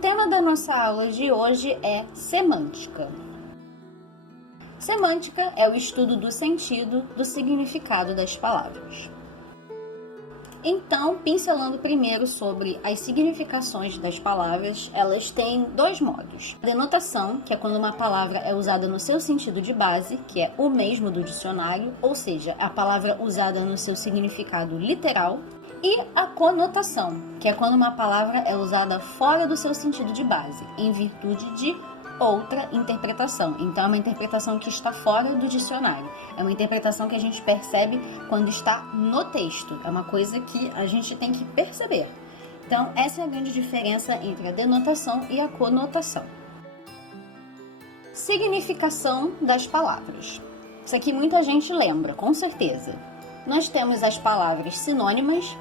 tema da nossa aula de hoje é semântica. Semântica é o estudo do sentido, do significado das palavras. Então, pincelando primeiro sobre as significações das palavras, elas têm dois modos. A denotação, que é quando uma palavra é usada no seu sentido de base, que é o mesmo do dicionário, ou seja, a palavra usada no seu significado literal. E a conotação, que é quando uma palavra é usada fora do seu sentido de base, em virtude de outra interpretação. Então, é uma interpretação que está fora do dicionário. É uma interpretação que a gente percebe quando está no texto. É uma coisa que a gente tem que perceber. Então, essa é a grande diferença entre a denotação e a conotação. Significação das palavras. Isso aqui muita gente lembra, com certeza. Nós temos as palavras sinônimos,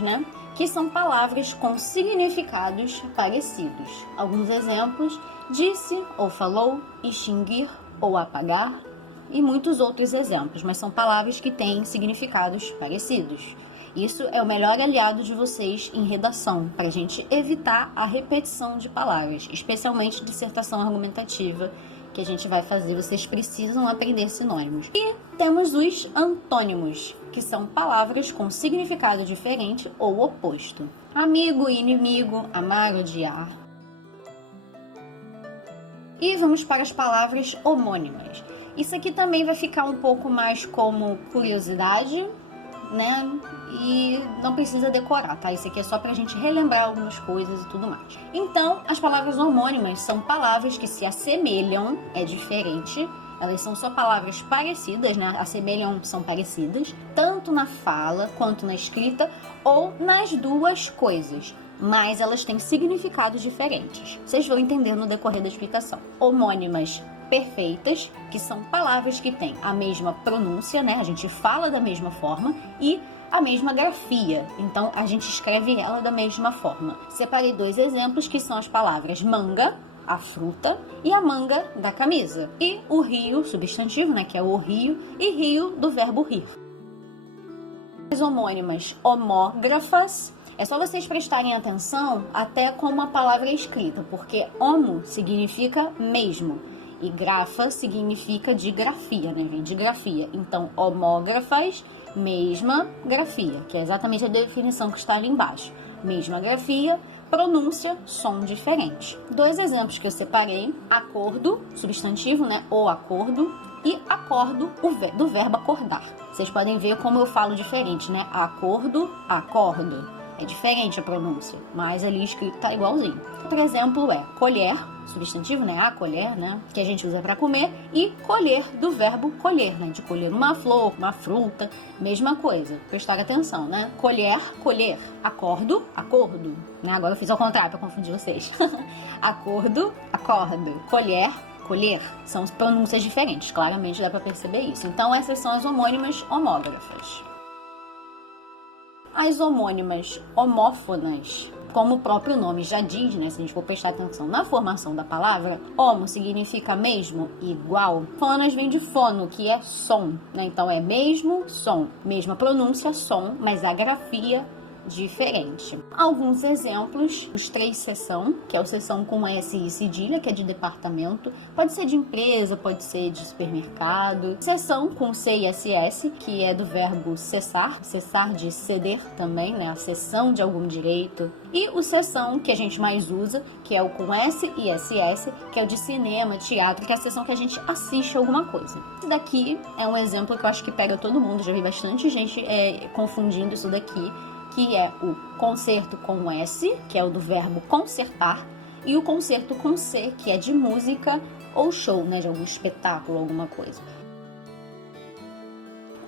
né? Que são palavras com significados parecidos. Alguns exemplos: disse ou falou, extinguir ou apagar, e muitos outros exemplos, mas são palavras que têm significados parecidos. Isso é o melhor aliado de vocês em redação, para a gente evitar a repetição de palavras, especialmente dissertação argumentativa, que a gente vai fazer. Vocês precisam aprender sinônimos. E temos os antônimos, que são palavras com significado diferente ou oposto. Amigo e inimigo, amar, odiar. E vamos para as palavras homônimas. Isso aqui também vai ficar um pouco mais como curiosidade, né? E não precisa decorar, tá? Isso aqui é só pra gente relembrar algumas coisas e tudo mais. Então, as palavras homônimas são palavras que se assemelham, é diferente. Elas são só palavras parecidas, né? Assemelham, são parecidas, tanto na fala quanto na escrita, ou nas duas coisas. Mas elas têm significados diferentes. Vocês vão entender no decorrer da explicação. Homônimas perfeitas, que são palavras que têm a mesma pronúncia, né? A gente fala da mesma forma e a mesma grafia. Então, a gente escreve ela da mesma forma. Separei dois exemplos que são as palavras manga, a fruta, e a manga da camisa. E o rio, substantivo, né? Que é o rio, e rio do verbo rir. As homônimas homógrafas. É só vocês prestarem atenção até como a palavra é escrita, porque homo significa mesmo e grafa significa de grafia, né? Vem de grafia. Então, homógrafas, mesma grafia, que é exatamente a definição que está ali embaixo. Mesma grafia, pronúncia, som diferente. Dois exemplos que eu separei: acordo, substantivo, né? O acordo, e acordo, do verbo acordar. Vocês podem ver como eu falo diferente, né? Acordo, acordo. É diferente a pronúncia, mas ali escrito tá igualzinho. Outro exemplo é colher, substantivo, né? A colher, né? Que a gente usa para comer. E colher, do verbo colher, né? De colher uma flor, uma fruta, mesma coisa. Prestar atenção, né? Colher, colher. Acordo, acordo. Né? Agora eu fiz ao contrário para confundir vocês. Acordo, acordo. Colher, colher. São pronúncias diferentes, claramente dá para perceber isso. Então essas são as homônimas homógrafas. As homônimas homófonas, como o próprio nome já diz, né? Se a gente for prestar atenção na formação da palavra, homo significa mesmo, igual. Fonas vem de fono, que é som, né? Então é mesmo, som. Mesma pronúncia, som, mas a grafia diferente. Alguns exemplos: os três seção, que é o seção com S e cedilha, que é de departamento, pode ser de empresa, pode ser de supermercado. Seção com C e SS, que é do verbo cessar, cessar de ceder também, né? A cessão de algum direito. E o seção que a gente mais usa, que é o com S e SS, que é o de cinema, teatro, que é a seção que a gente assiste alguma coisa. Esse daqui é um exemplo que eu acho que pega todo mundo, já vi bastante gente confundindo isso daqui, que é o concerto com S, que é o do verbo concertar, e o concerto com C, que é de música ou show, né, de algum espetáculo, alguma coisa.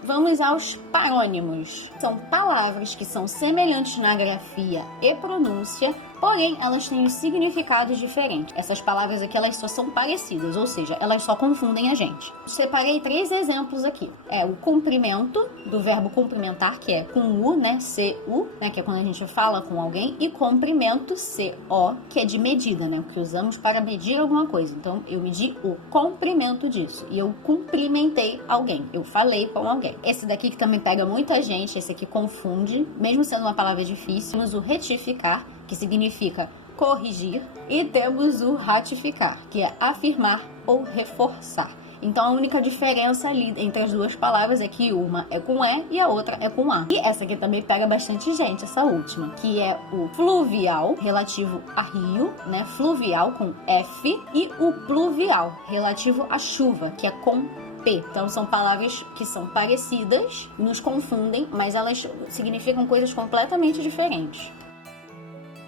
Vamos aos parônimos. São palavras que são semelhantes na grafia e pronúncia, porém elas têm significados diferentes. Essas palavras aqui, elas só são parecidas, ou seja, elas só confundem a gente. Separei três exemplos aqui. É o cumprimento, do verbo cumprimentar, que é com U, né, C-U, né, que é quando a gente fala com alguém, e comprimento, C-O, que é de medida, né, o que usamos para medir alguma coisa. Então, eu medi o comprimento disso, e eu cumprimentei alguém, eu falei com alguém. Esse daqui que também pega muita gente, esse aqui confunde, mesmo sendo uma palavra difícil. Temos o retificar, que significa corrigir, e temos o ratificar, que é afirmar ou reforçar. Então a única diferença ali entre as duas palavras é que uma é com E e a outra é com A. E essa aqui também pega bastante gente, essa última, que é o fluvial, relativo a rio, né? Fluvial com F, e o pluvial, relativo à chuva, que é com P. Então são palavras que são parecidas, nos confundem, mas elas significam coisas completamente diferentes.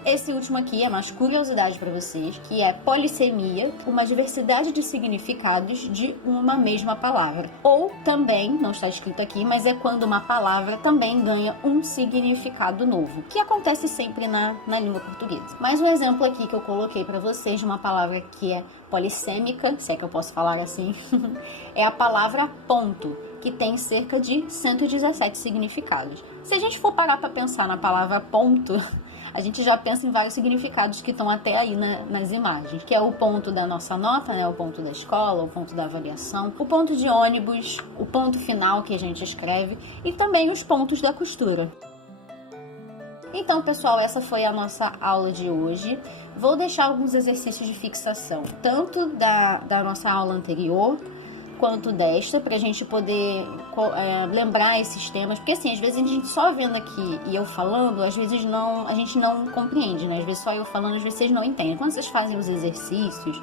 Esse último aqui é mais curiosidade para vocês, que é polissemia, uma diversidade de significados de uma mesma palavra. Ou também, não está escrito aqui, mas é quando uma palavra também ganha um significado novo, que acontece sempre na língua portuguesa. Mais um exemplo aqui que eu coloquei para vocês de uma palavra que é polissêmica, se é que eu posso falar assim, é a palavra ponto, que tem cerca de 117 significados. Se a gente for parar para pensar na palavra ponto, a gente já pensa em vários significados que estão até aí nas imagens, que é o ponto da nossa nota, né? O ponto da escola, o ponto da avaliação, o ponto de ônibus, o ponto final que a gente escreve e também os pontos da costura. Então, pessoal, essa foi a nossa aula de hoje. Vou deixar alguns exercícios de fixação, tanto da nossa aula anterior, quanto desta, para a gente poder lembrar esses temas, porque assim, às vezes a gente só vendo aqui e eu falando, às vezes a gente não compreende, né? Às vezes só eu falando, às vezes vocês não entendem. Quando vocês fazem os exercícios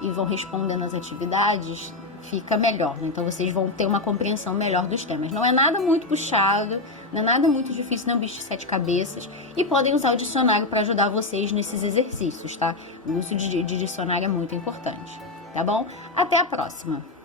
e vão respondendo as atividades, fica melhor, né? Então vocês vão ter uma compreensão melhor dos temas. Não é nada muito puxado, não é nada muito difícil, não é um bicho de 7 cabeças, e podem usar o dicionário para ajudar vocês nesses exercícios, tá? O uso de dicionário é muito importante, tá bom? Até a próxima!